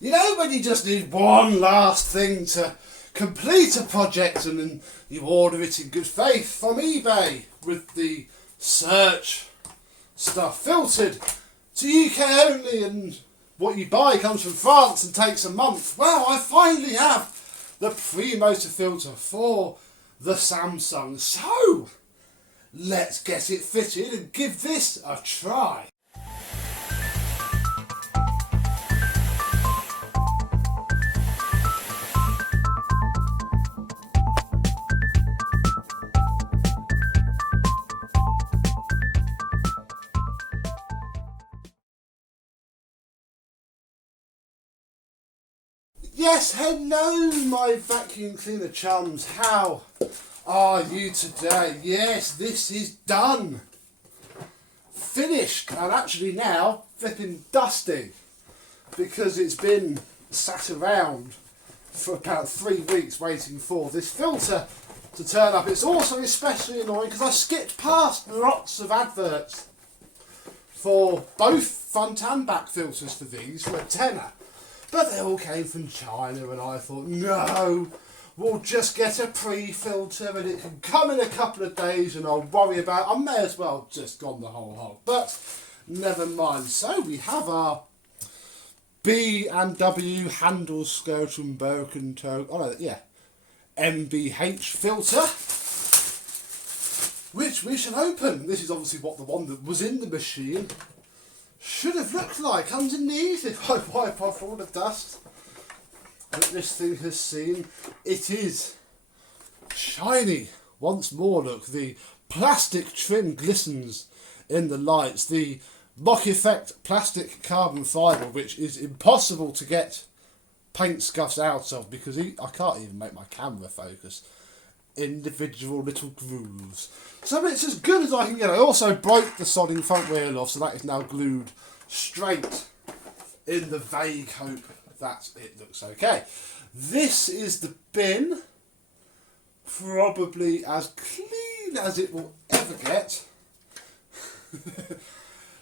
You know when you just need one last thing to complete a project and then you order it in good faith from eBay with the search stuff filtered to UK only, and what you buy comes from France and takes a month. Well, I finally have the pre-motor filter for the Samsung, so let's get it fitted and give this a try. Yes, hello my vacuum cleaner chums, how are you today? Yes, this is done, finished, and actually now flipping dusty because it's been sat around for about 3 weeks waiting for this filter to turn up. It's also especially annoying because I skipped past lots of adverts for both front and back filters for these for a tenner. But they all came from China, and I thought, no, we'll just get a pre-filter and it can come in a couple of days and I'll worry about it. I may as well have just gone the whole hog, but never mind. So we have our B&W handle skeleton broken toe, MBH filter, which we shall open. This is obviously what the one that was in the machine should have looked like underneath if I wipe off all the dust that this thing has seen. It is shiny once more. Look, the plastic trim glistens in the lights. The mock effect plastic carbon fibre, which is impossible to get paint scuffs out of because I can't even make my camera focus. Individual little grooves. So it's as good as I can get. I also broke the sodding front wheel off, so that is now glued straight in the vague hope that it looks okay. This is the bin, probably as clean as it will ever get.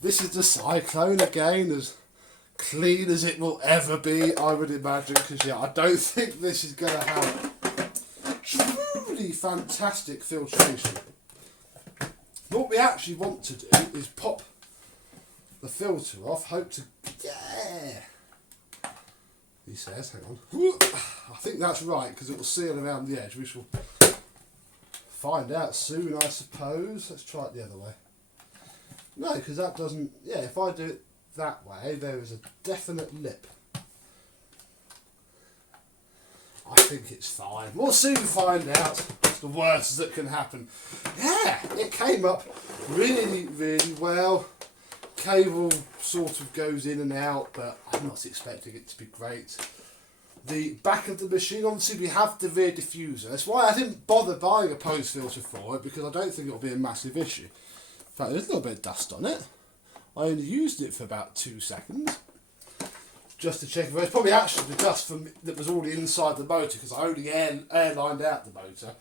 This is the Cyclone again, as clean as it will ever be, I would imagine, because yeah, I don't think this is going to have truly fantastic filtration. What we actually want to do is pop the filter off, hope to, he says, hang on, I think that's right because it will seal around the edge. We shall find out soon, I suppose. Let's try it the other way. No, because that doesn't, if I do it that way, there is a definite lip. I think it's fine. We'll soon find out. It's the worst that can happen. Yeah, it came up really, really well. Cable sort of goes in and out, but I'm not expecting it to be great. The back of the machine, obviously we have the rear diffuser. That's why I didn't bother buying a post filter for it, because I don't think it'll be a massive issue. In fact, there's a little bit of dust on it. I only used it for about 2 seconds. Just to check if it's probably actually the dust from that was already inside the motor, because I only airlined out the motor.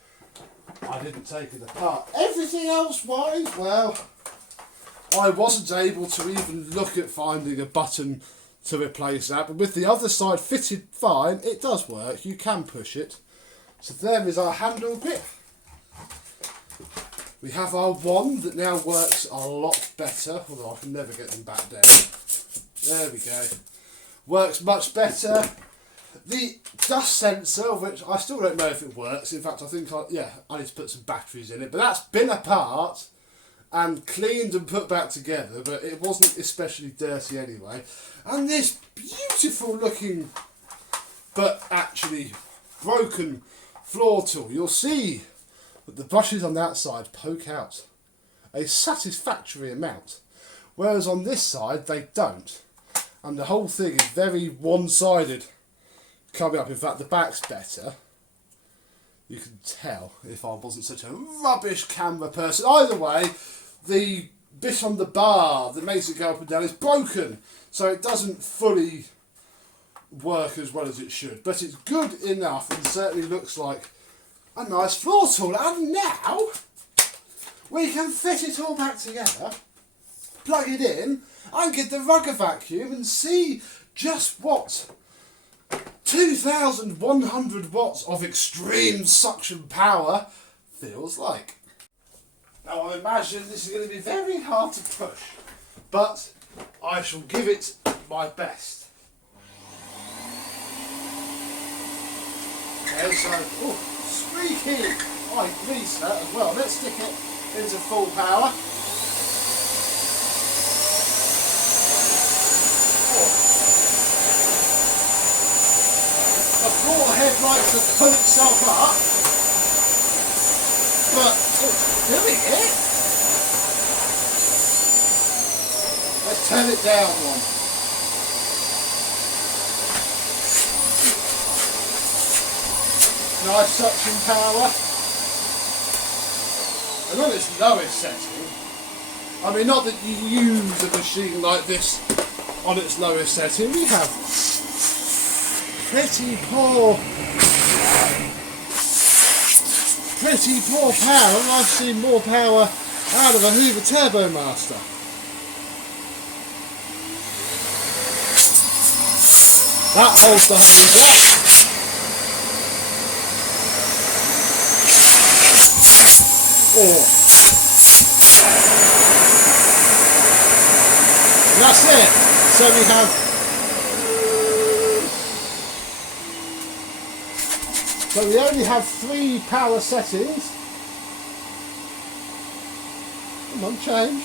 I didn't take it apart. Everything else wise, well, I wasn't able to even look at finding a button to replace that, but with the other side fitted fine, it does work. You can push it. So there is our handle grip. We have our wand that now works a lot better, although I can never get them back down. There we go. Works much better. The dust sensor, which I still don't know if it works. In fact, I think I need to put some batteries in it. But that's been apart and cleaned and put back together. But it wasn't especially dirty anyway. And this beautiful looking, but actually broken floor tool. You'll see that the brushes on that side poke out a satisfactory amount. Whereas on this side, they don't. And the whole thing is very one-sided coming up. In fact, the back's better. You can tell if I wasn't such a rubbish camera person. Either way, the bit on the bar that makes it go up and down is broken. So it doesn't fully work as well as it should. But it's good enough and certainly looks like a nice floor tool. And now we can fit it all back together, plug it in, and get the rugger vacuum and see just what 2,100 watts of extreme suction power feels like. Now I imagine this is going to be very hard to push, but I shall give it my best. Okay, so, oh, squeaky! I grease that as well. Let's stick it into full power. The floor head likes to pull itself up, but it's doing it. Let's turn it down one. Nice suction power. And on its lowest setting, I mean, not that you use a machine like this on its lowest setting, we have pretty poor power. I've seen more power out of a Hoover Turbo Master. That holds the hose up. Oh. And that's it. So we have we only have 3 power settings. Come on, change.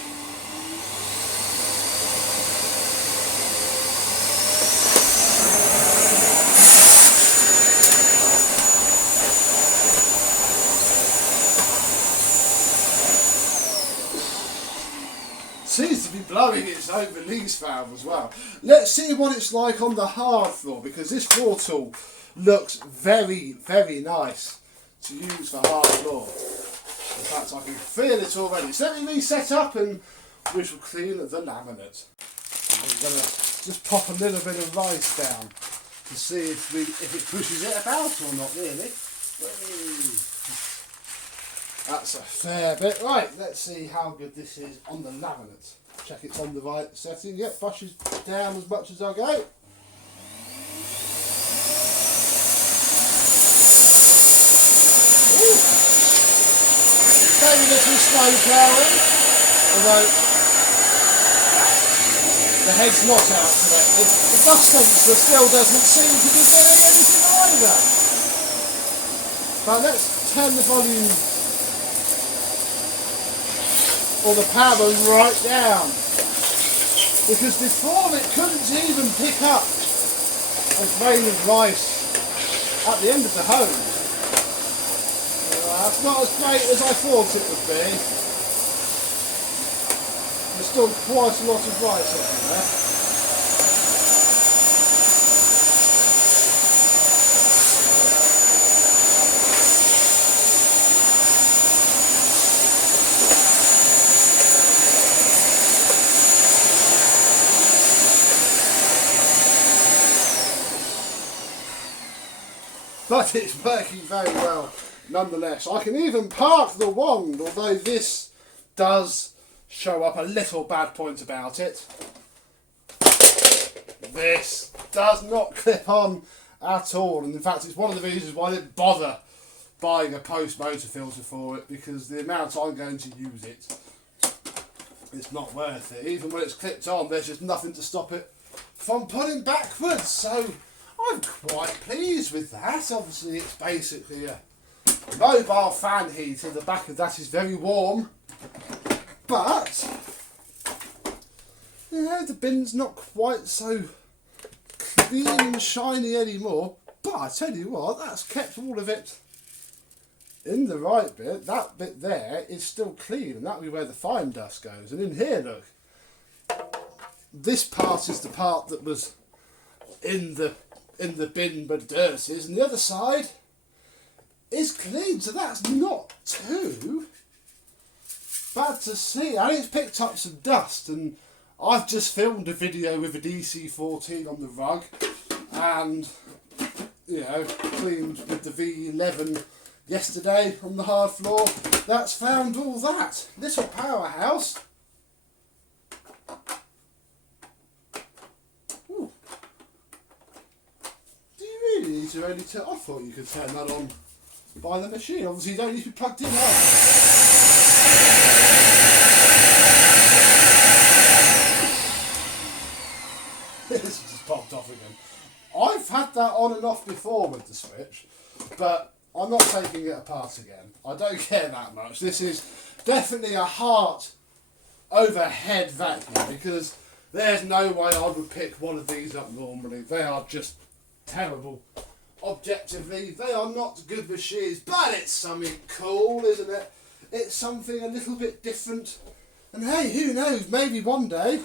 Seems to be blowing its own release valve as well. Let's see what it's like on the hard floor, because this floor tool looks very, very nice to use for hard floor. In fact, I can feel it already. So let me reset up and we shall clean the laminate. I'm going to just pop a little bit of rice down to see if it pushes it about or not, really. That's a fair bit. Right, let's see how good this is on the laminate. Check it's on the right setting. Yep, pushes down as much as I go. Very little slow ploughing, although the head's not out correctly. The dust sensor still doesn't seem to be doing anything either. But let's turn the volume or the power right down, because before it couldn't even pick up a grain of rice at the end of the hose. That's not as great as I thought it would be. There's still quite a lot of rice in there. But it's working very well nonetheless. I can even park the wand, although this does show up a little bad point about it. This does not clip on at all, and in fact it's one of the reasons why I didn't bother buying a post motor filter for it, because the amount I'm going to use it, it's not worth it. Even when it's clipped on, there's just nothing to stop it from pulling backwards, so I'm quite pleased with that. Obviously it's basically a mobile fan heater. The back of that is very warm, but you know, the bin's not quite so clean and shiny anymore. But I tell you what, that's kept all of it in the right bit. That bit there is still clean, and that'll be where the fine dust goes. And in here, look, this part is the part that was in the bin but dirty, and the other side is clean, so that's not too bad to see. And it's picked up some dust, and I've just filmed a video with a DC-14 on the rug, and you know, cleaned with the V11 yesterday on the hard floor. That's found all that. Little powerhouse. Ooh. Do you these are only I thought you could turn that on by the machine. Obviously, you don't need to be plugged in. This just popped off again. I've had that on and off before with the switch, but I'm not taking it apart again. I don't care that much. This is definitely a heart overhead vacuum, because there's no way I would pick one of these up normally. They are just terrible. Objectively, they are not good machines, but it's something cool, isn't it? It's something a little bit different. And hey, who knows, maybe one day...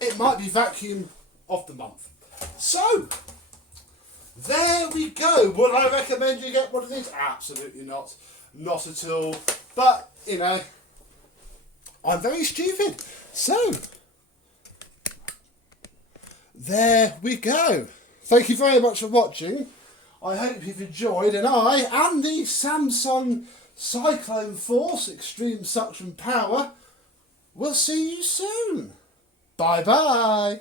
it might be vacuum of the month. So, there we go. Would I recommend you get one of these? Absolutely not. Not at all. But, you know, I'm very stupid. So, there we go. Thank you very much for watching. I hope you've enjoyed, and I and the Samsung CycloneForce Extreme Suction Power will see you soon. Bye bye.